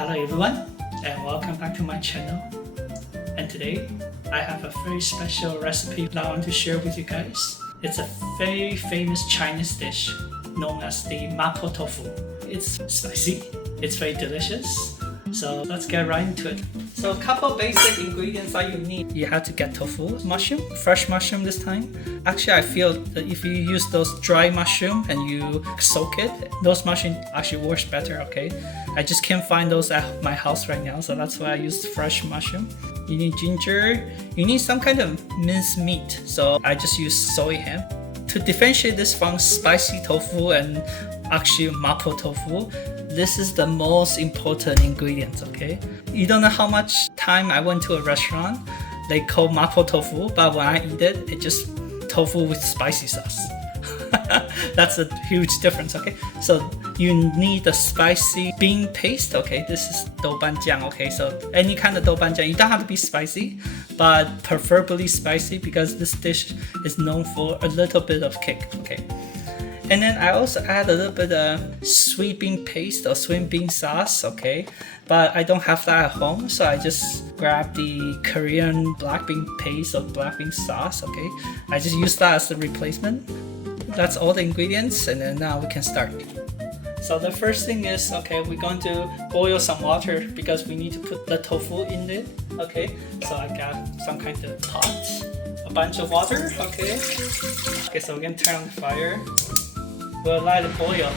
Hello everyone and welcome back to my channel. And today I have a very special recipe that I want to share with you guys. It's a very famous Chinese dish known as the Mapo Tofu. It's spicy, it's very delicious. So let's get right into it. So a couple basic ingredients that you need. You have to get tofu, mushroom, fresh mushroom this time. Actually, I feel that if you use those dry mushroom and you soak it, those mushroom actually works better, okay? I just can't find those at my house right now, so that's why I used fresh mushroom. You need ginger, you need some kind of minced meat, so I just use soy ham. To differentiate this from spicy tofu and actually Mapo Tofu, this is the most important ingredient, okay? You don't know how much time I went to a restaurant, they call Mapo Tofu, but when I eat it, it's just tofu with spicy sauce. That's a huge difference, okay? So you need the spicy bean paste, okay? This is doubanjiang, okay? So any kind of doubanjiang, you don't have to be spicy, but preferably spicy because this dish is known for a little bit of kick, okay? And then I also add a little bit of sweet bean paste or sweet bean sauce, okay? But I don't have that at home, so I just grab the Korean black bean paste or black bean sauce, okay? I just use that as the replacement. That's all the ingredients, and then now we can start. So the first thing is, okay, we're going to boil some water because we need to put the tofu in it, okay? So I got some kind of pot, a bunch of water, okay? Okay, so we're gonna turn on the fire. We'll let it boil.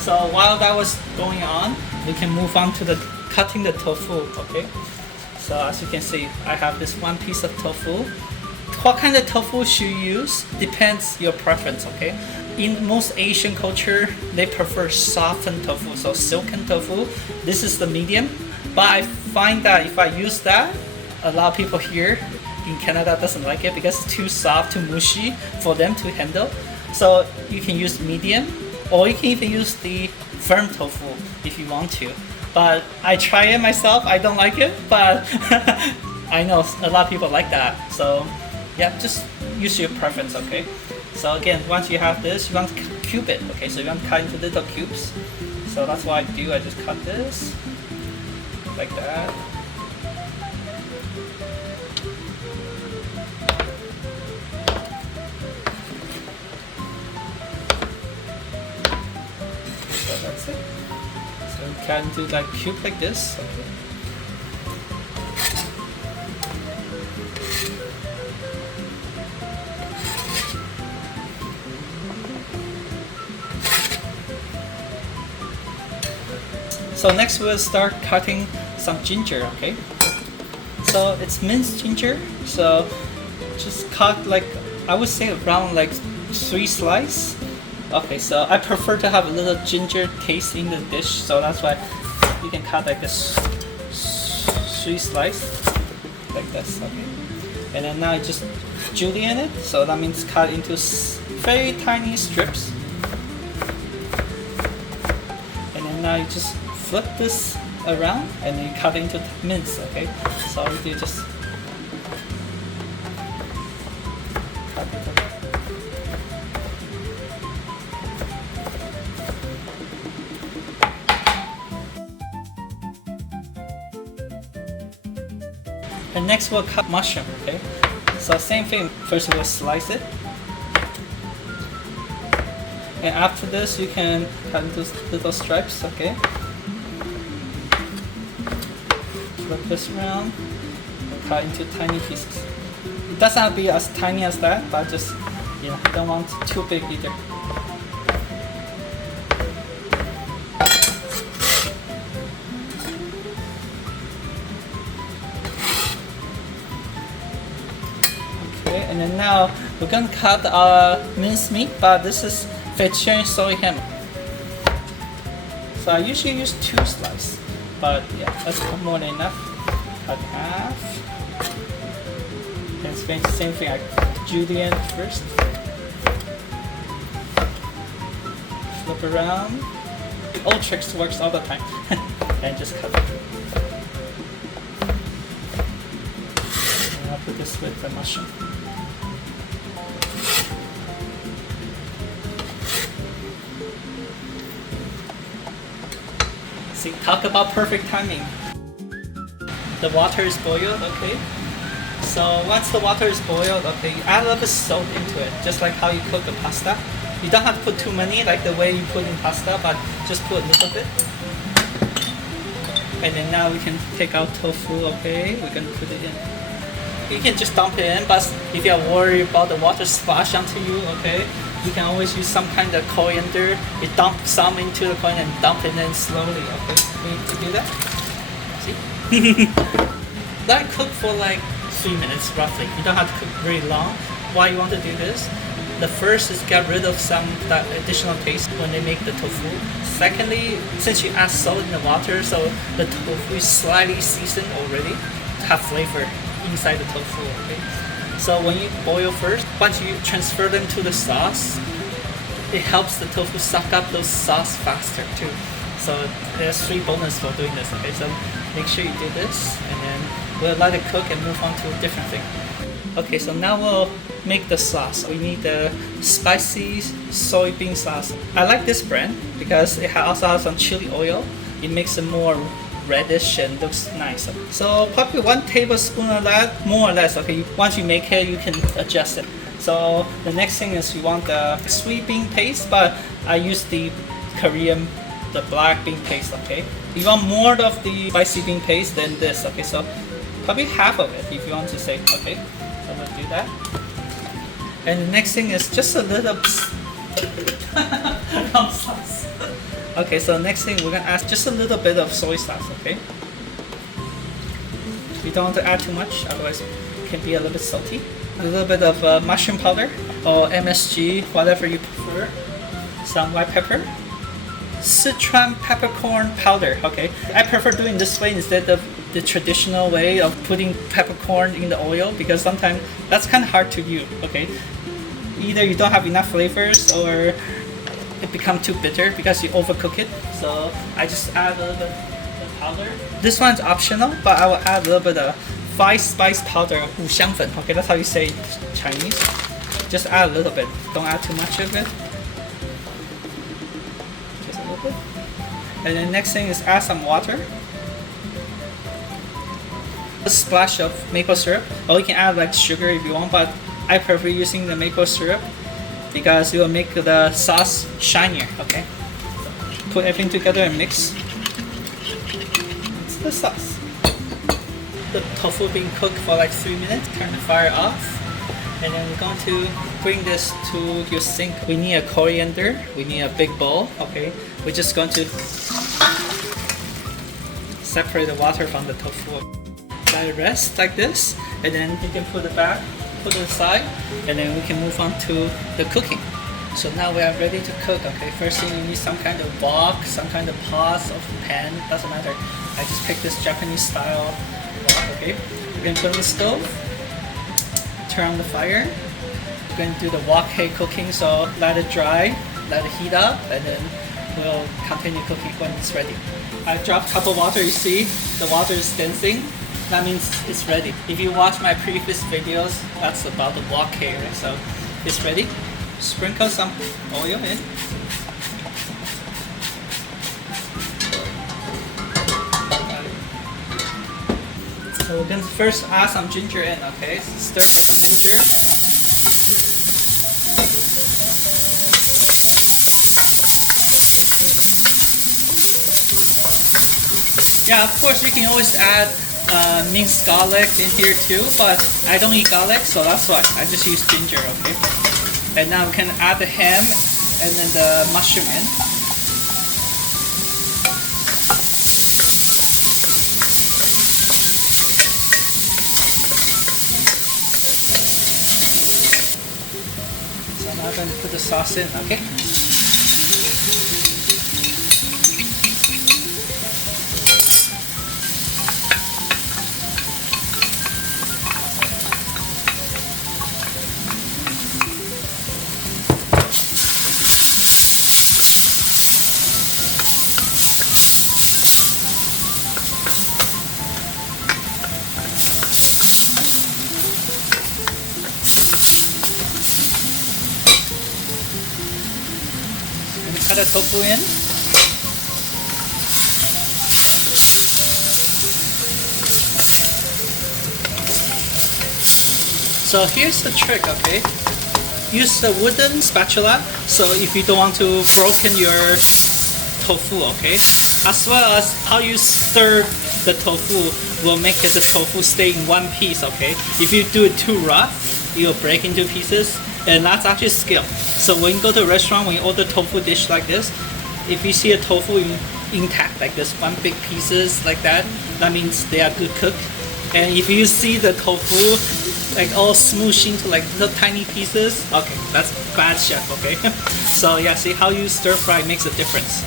So while that was going on, we can move on to the cutting the tofu, okay? So as you can see, I have this one piece of tofu. What kind of tofu should you use depends your preference, okay? In most Asian culture, they prefer softened tofu, so silken tofu. This is the medium, but I find that if I use that, a lot of people here in Canada doesn't like it because it's too soft, too mushy for them to handle. So you can use medium, or you can even use the firm tofu if you want to. But I try it myself, I don't like it, but I know a lot of people like that. So yeah, just use your preference, okay? So again, once you have this, you want to cube it, okay? So you want to cut into little cubes. So that's what I do, I just cut this, like that. So that's it. So you can do like cube like this, okay? So next we'll start cutting some ginger, okay? So it's minced ginger, so just cut like, I would say around like 3 slices. Okay, so I prefer to have a little ginger taste in the dish, so that's why you can cut like this 3 slices, like this, okay? And then now just julienne it, so that means cut into very tiny strips. And then now you just flip this around and then cut into mince, okay? So you just cut it up. And next we'll cut mushroom, okay? So same thing, first we'll slice it. And after this you can cut into little stripes, okay? Flip this around and cut into tiny pieces. It doesn't have to be as tiny as that, but just, yeah, don't want too big either. Okay, and then now we're gonna cut our minced meat, but this is vegetarian soy ham. So I usually use 2 slices. But yeah, that's more than enough. Cut half. And the same thing, I julienne first. Flip around. Old tricks works all the time. And just cut it. And I'll put this with the mushroom. See, talk about perfect timing. The water is boiled, okay? So once the water is boiled, okay, you add a little bit salt into it, just like how you cook the pasta. You don't have to put too many, like the way you put in pasta, but just put a little bit. And then now we can take out tofu, okay? We're gonna put it in. You can just dump it in, but if you're worried about the water splash onto you, okay, you can always use some kind of coriander. You dump some into the coriander and dump it in slowly, okay? We need to do that. See? Let it cook for like 3 minutes roughly. You don't have to cook very long. Why you want to do this? The first is get rid of some that additional taste when they make the tofu. Secondly, since you add salt in the water, so the tofu is slightly seasoned already to have flavor inside the tofu. Okay. So when you boil first, once you transfer them to the sauce, it helps the tofu suck up those sauce faster too. So there's 3 bonus for doing this. Okay, so make sure you do this, and then we'll let it cook and move on to a different thing. Okay, so now we'll make the sauce. We need the spicy soybean sauce. I like this brand because it also has some chili oil. It makes it more reddish and looks nice. So probably 1 tablespoon of that, more or less. Okay, once you make it, you can adjust it. So the next thing is you want the sweet bean paste, but I use the Korean, the black bean paste. Okay, you want more of the spicy bean paste than this. Okay, so probably half of it if you want to say. Okay, so we'll do that. And the next thing is just a little sauce. Okay, so next thing we're gonna add just a little bit of soy sauce. Okay, we don't want to add too much, otherwise it can be a little bit salty. A little bit of mushroom powder or MSG, whatever you prefer. Some white pepper. Sichuan peppercorn powder. Okay, I prefer doing this way instead of the traditional way of putting peppercorn in the oil, because sometimes that's kind of hard to do. Okay, either you don't have enough flavors or it becomes too bitter because you overcook it. So I just add a little bit of powder. This one's optional, but I will add a little bit of 5 spice powder, 五香粉. Okay, that's how you say it in Chinese. Just add a little bit. Don't add too much of it. Just a little bit. And then next thing is add some water. A splash of maple syrup, or you can add like sugar if you want, but I prefer using the maple syrup because it will make the sauce shinier. Okay, put everything together and mix. It's the sauce. The tofu being cooked for like 3 minutes. Turn the fire off, and then we're going to bring this to your sink. We need a coriander. We need a big bowl. Okay, we're just going to separate the water from the tofu. Let it rest like this, and then you can put it back, put it aside, and then we can move on to the cooking. So now we are ready to cook. Okay, first thing you need some kind of wok, some kind of pot or pan, doesn't matter. I just picked this Japanese style wok. Okay, we're gonna put it on the stove, turn on the fire. We're gonna do the wok cooking, so let it dry, let it heat up, and then we'll continue cooking when it's ready. I dropped a cup of water. You see the water is dancing. That means it's ready. If you watch my previous videos, that's about the wok, right? So it's ready. Sprinkle some oil in. So we're gonna first add some ginger in. Okay, stir the ginger. Yeah, of course you can always add minced garlic in here too, but I don't eat garlic, so that's why I just use ginger. Okay, and now we can add the ham and then the mushroom in. So now I'm going to put the sauce in. Okay. Cut the tofu in. So here's the trick, okay? Use the wooden spatula, so if you don't want to broken your tofu, okay? As well as how you stir the tofu will make the tofu stay in one piece, okay? If you do it too rough, it will break into pieces, and that's actually skill. So when you go to a restaurant, when you order tofu dish like this, if you see a tofu intact like this, one big pieces like that, that means they are good cook. And if you see the tofu like all smoosh into like little tiny pieces, okay, that's bad chef, okay? So yeah, see how you stir fry makes a difference.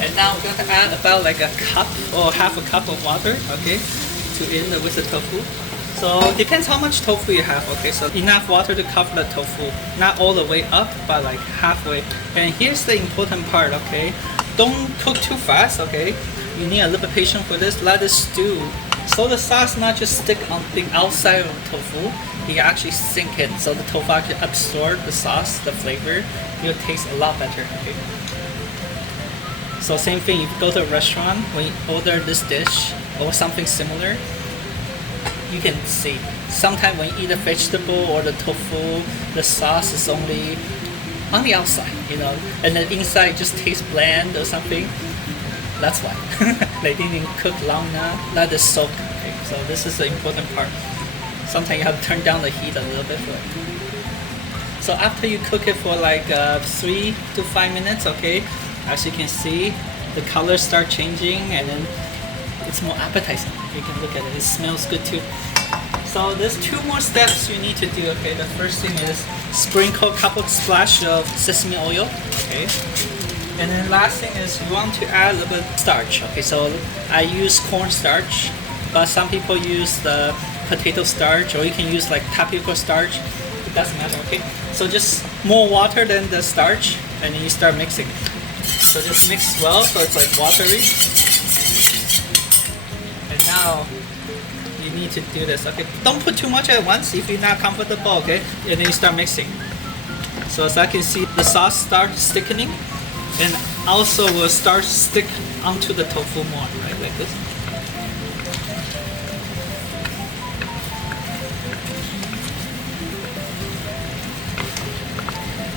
And now we're going to add about like a cup or half a cup of water, okay, to in with the tofu. So it depends how much tofu you have, okay? So enough water to cover the tofu, not all the way up, but like halfway. And here's the important part, okay? Don't cook too fast, okay? You need a little bit patience for this. Let it stew. So the sauce not just stick on the outside of the tofu, it actually sink in. So the tofu actually absorb the sauce, the flavor. It'll taste a lot better, okay? So same thing, if you go to a restaurant, when you order this dish or something similar, you can see sometimes when you eat a vegetable or the tofu, the sauce is only on the outside, you know, and the inside just tastes bland or something. That's why. They didn't cook long enough, let it soak. Okay? So this is the important part. Sometimes you have to turn down the heat a little bit for it. So after you cook it for like 3 to 5 minutes, okay, as you can see, the colors start changing and then it's more appetizing. You can look at it, it smells good too. So there's 2 more steps you need to do, okay? The first thing is sprinkle a couple splash of sesame oil, okay? And then last thing is you want to add a little bit of starch, okay? So I use corn starch, but some people use the potato starch, or you can use like tapioca starch. It doesn't matter, okay? So just more water than the starch, and then you start mixing. So just mix well so it's like watery. And now you need to do this, okay? Don't put too much at once if you're not comfortable, okay? And then you start mixing. So as I can see, the sauce starts thickening, and also will start stick onto the tofu more, right? Like this.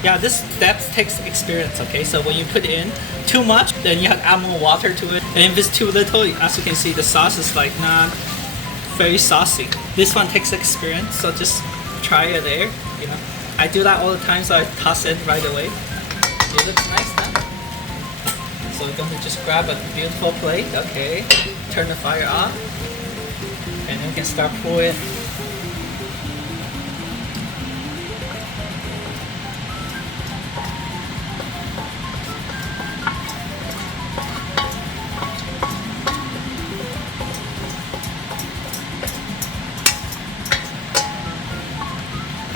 Yeah, this step takes experience, okay? So when you put in too much, then you have to add more water to it. And if it's too little, as you can see, the sauce is like not very saucy. This one takes experience, so just try it there, you know. I do that all the time, so I toss it right away. It looks nice now. So we're going to just grab a beautiful plate, okay? Turn the fire off, and then we can start pouring.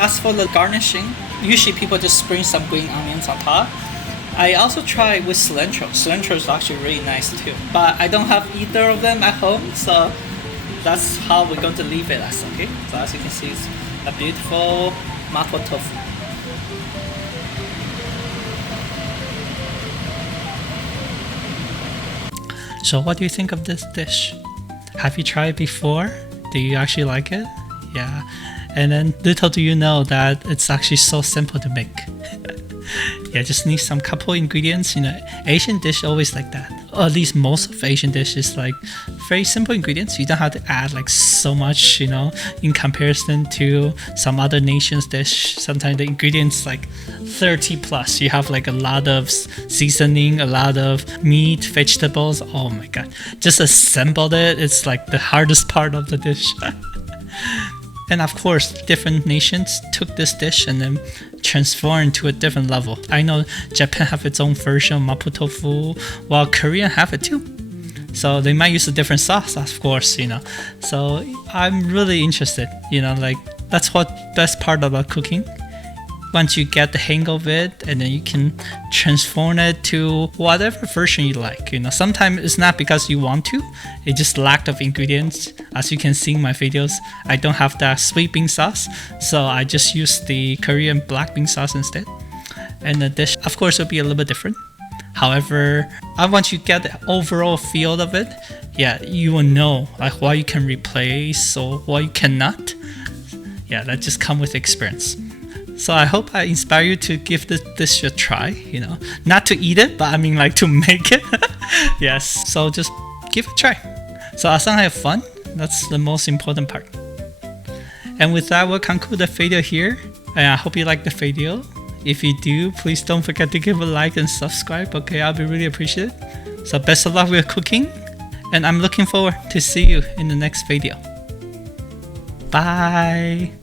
As for the garnishing, usually people just sprinkle some green onions on top. I also try with cilantro. Cilantro is actually really nice too. But I don't have either of them at home, so that's how we're going to leave it as, okay? So as you can see, it's a beautiful Mapo Tofu. So what do you think of this dish? Have you tried it before? Do you actually like it? Yeah. And then little do you know that it's actually so simple to make. Yeah, just need some couple ingredients. You know, Asian dish always like that. Or at least most of Asian dishes like very simple ingredients. You don't have to add like so much, you know, in comparison to some other nations dish. Sometimes the ingredients like 30 plus. You have like a lot of seasoning, a lot of meat, vegetables. Oh my god. Just assemble it. It's like the hardest part of the dish. And of course, different nations took this dish and then transformed to a different level. I know Japan have its own version of Mapo Tofu, while Korean have it too. So they might use a different sauce, of course, you know. So I'm really interested, you know, like that's what best part about cooking. Once you get the hang of it, and then you can transform it to whatever version you like. You know, sometimes it's not because you want to, it just lack of ingredients. As you can see in my videos, I don't have that sweet bean sauce, so I just use the Korean black bean sauce instead. And the dish, of course, will be a little bit different. However, I want you to get the overall feel of it. Yeah, you will know like what you can replace or what you cannot. Yeah, that just come with experience. So I hope I inspire you to give this dish a try, you know. Not to eat it, but I mean like to make it. Yes, so just give it a try. So as long as I have fun, that's the most important part. And with that, we'll conclude the video here. And I hope you like the video. If you do, please don't forget to give a like and subscribe. Okay, I'll be really appreciative. So best of luck with cooking. And I'm looking forward to see you in the next video. Bye.